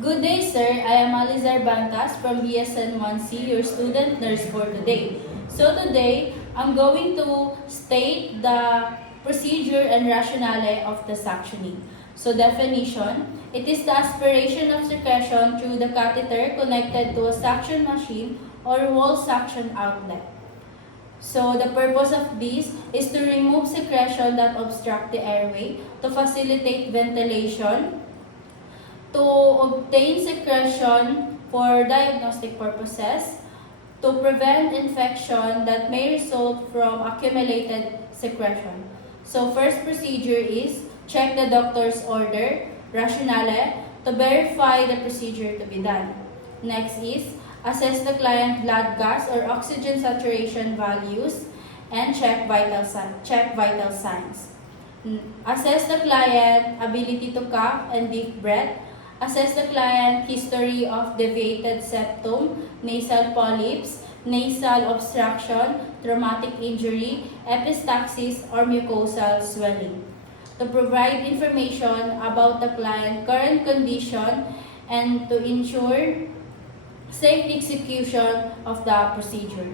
Good day, sir. I am Alizar Bantas from BSN 1C, your student nurse for today. So today, I'm going to state the procedure and rationale of the suctioning. So definition, it is the aspiration of secretion through the catheter connected to a suction machine or wall suction outlet. So the purpose of this is to remove secretion that obstruct the airway, to facilitate ventilation, to obtain secretion for diagnostic purposes, to prevent infection that may result from accumulated secretion. So first procedure is check the doctor's order, rationale, to verify the procedure to be done. Next is assess the client blood gas or oxygen saturation values and check vital signs. Assess the client ability to cough and deep breath. Assess the client history of deviated septum, nasal polyps, nasal obstruction, traumatic injury, epistaxis, or mucosal swelling. To provide information about the client's current condition and to ensure safe execution of the procedure.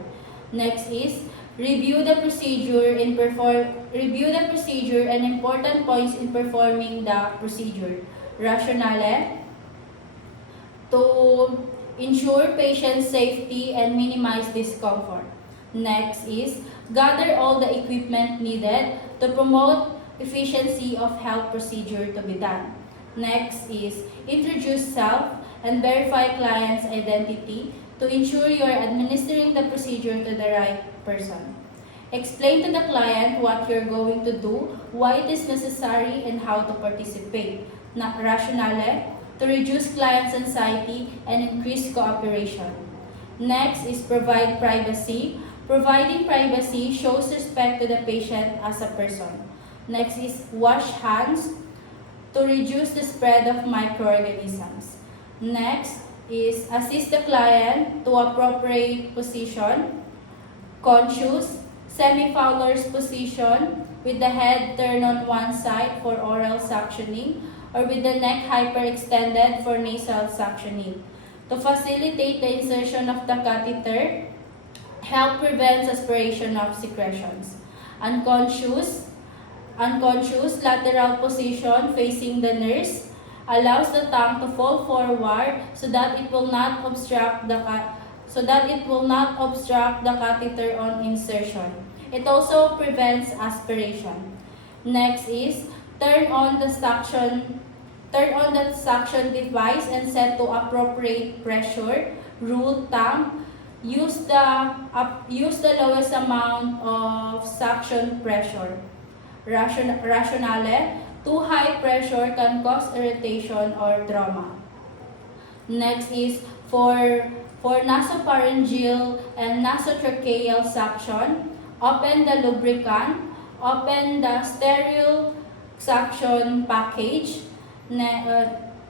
Next is review the procedure and important points in performing the procedure. Rationale, to ensure patient safety and minimize discomfort. Next is gather all the equipment needed to promote efficiency of health procedure to be done. Next is introduce self and verify client's identity to ensure you are administering the procedure to the right person. Explain to the client what you're going to do, why it is necessary, and how to participate. Rationale, to reduce client's anxiety and increase cooperation. Next is provide privacy. Providing privacy shows respect to the patient as a person. Next is wash hands to reduce the spread of microorganisms. Next is assist the client to appropriate position, conscious, semi-Fowler's position with the head turned on one side for oral suctioning, or with the neck hyperextended for nasal suctioning. To facilitate the insertion of the catheter, help prevents aspiration of secretions. Unconscious lateral position facing the nurse allows the tongue to fall forward so that it will not obstruct the catheter on insertion. It also prevents aspiration. Next is turn on the suction device and set to appropriate pressure. Rule thumb, use the lowest amount of suction pressure. Rationale, too high pressure can cause irritation or trauma. Next is for nasopharyngeal and nasotracheal suction, open the lubricant, open the sterile suction package,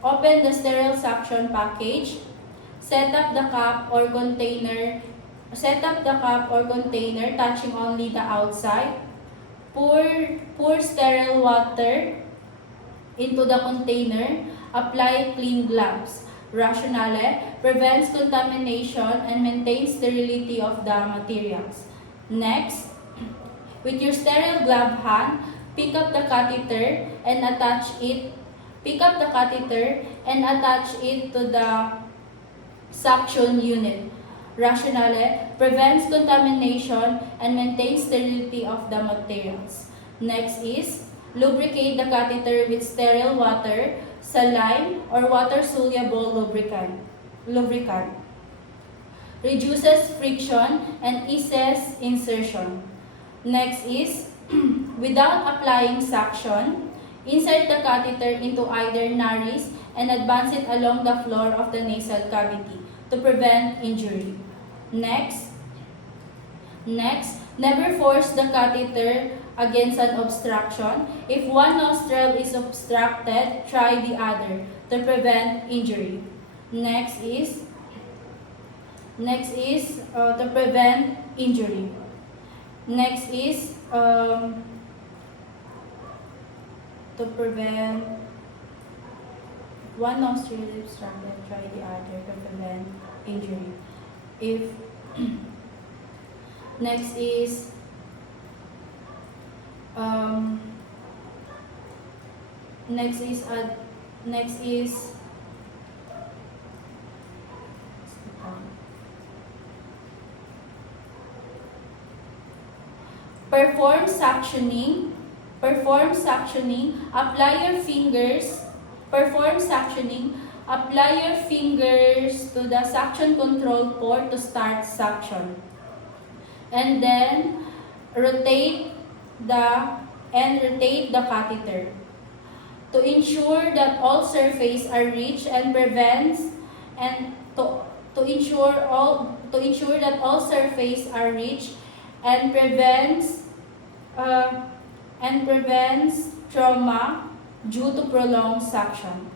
open the sterile suction package, set up the cup or container touching only the outside, pour sterile water into the container, apply clean gloves. Rationale, prevents contamination and maintains sterility of the materials. Next, with your sterile glove hand, pick up the catheter and attach it to the suction unit. Rationale, prevents contamination and maintains sterility of the materials. Next is lubricate the catheter with sterile water, saline, or water-soluble lubricant. Reduces friction and eases insertion. Next is, without applying suction, insert the catheter into either nares and advance it along the floor of the nasal cavity to prevent injury. Next, never force the catheter against an obstruction. If one nostril is obstructed, try the other to prevent injury. Next is to prevent injury. Next is to prevent one nostril is obstructed, try the other to prevent injury. If next is um, next is perform suctioning. Perform suctioning. Apply your fingers. Perform suctioning. Apply your fingers to the suction control port to start suction. And then rotate the catheter to ensure that all surface are reached and prevents and to ensure that all surface are reached and prevents trauma due to prolonged suction.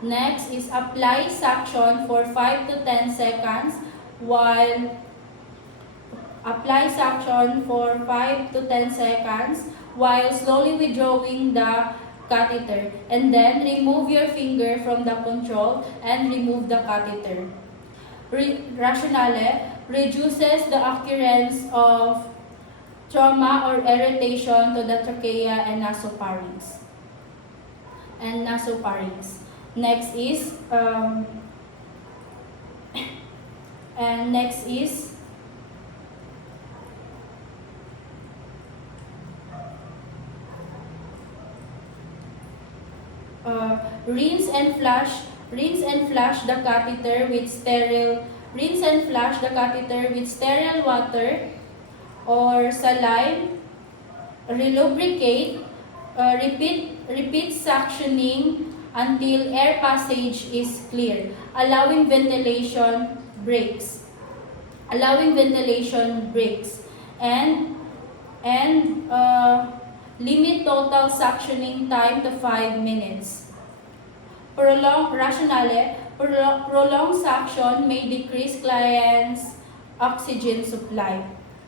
Next is apply suction for 5 to 10 seconds while slowly withdrawing the catheter, and then remove your finger from the control and remove the catheter. Rationale reduces the occurrence of trauma or irritation to the trachea and nasopharynx. Next is rinse and flush the catheter with sterile water or saline. Relubricate. Repeat suctioning until air passage is clear, allowing ventilation breaks. And limit total suctioning time to 5 minutes. Prolonged suction may decrease client's oxygen supply.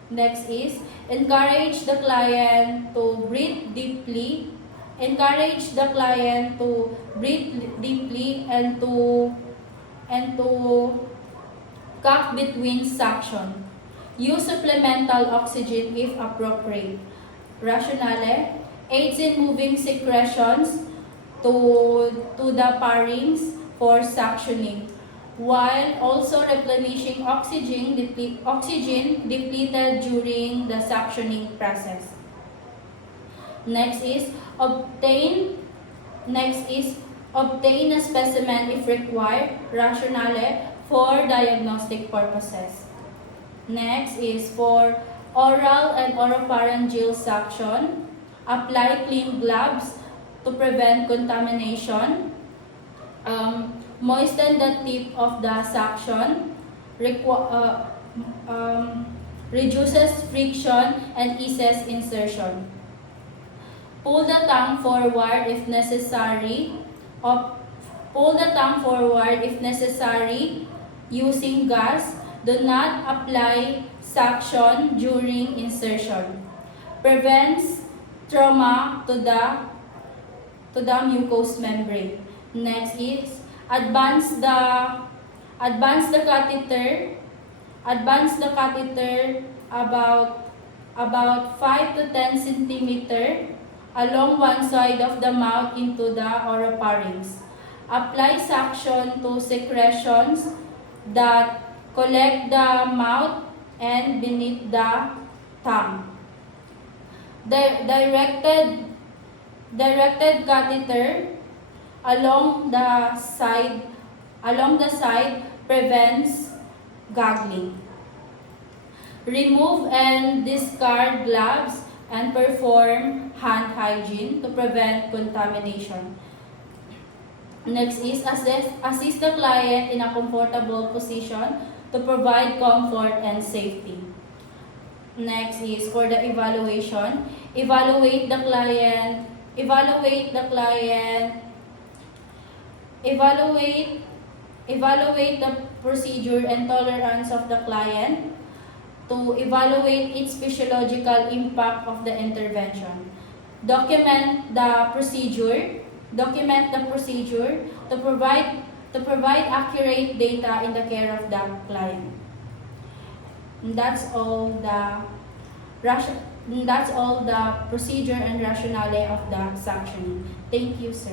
Next is encourage the client to breathe deeply. And to cough between suction. Use supplemental oxygen if appropriate. Rationale aids in moving secretions to the pharynx for suctioning, while also replenishing oxygen depleted during the suctioning process. Next is obtain a specimen if required. Rationale for diagnostic purposes. Next is for oral and oropharyngeal suction. Apply clean gloves to prevent contamination. Moisten the tip of the suction. Reduces friction and eases insertion. Pull the tongue forward if necessary. Using gas. Do not apply suction during insertion. Prevents trauma to the mucous membrane. Next is advance the catheter about 5 to 10 centimeter along one side of the mouth into the oropharynx. Apply suction to secretions that collect the mouth and beneath the tongue. Directed catheter along the side prevents gargling. Remove and discard gloves and perform hand hygiene to prevent contamination. Next is assist the client in a comfortable position to provide comfort and safety. Next is for the evaluation. Evaluate the procedure and tolerance of the client to evaluate its physiological impact of the intervention. Document the procedure document the procedure to provide accurate data in the care of the client. And that's all the procedure and rationale of the sanctioning. Thank you, sir.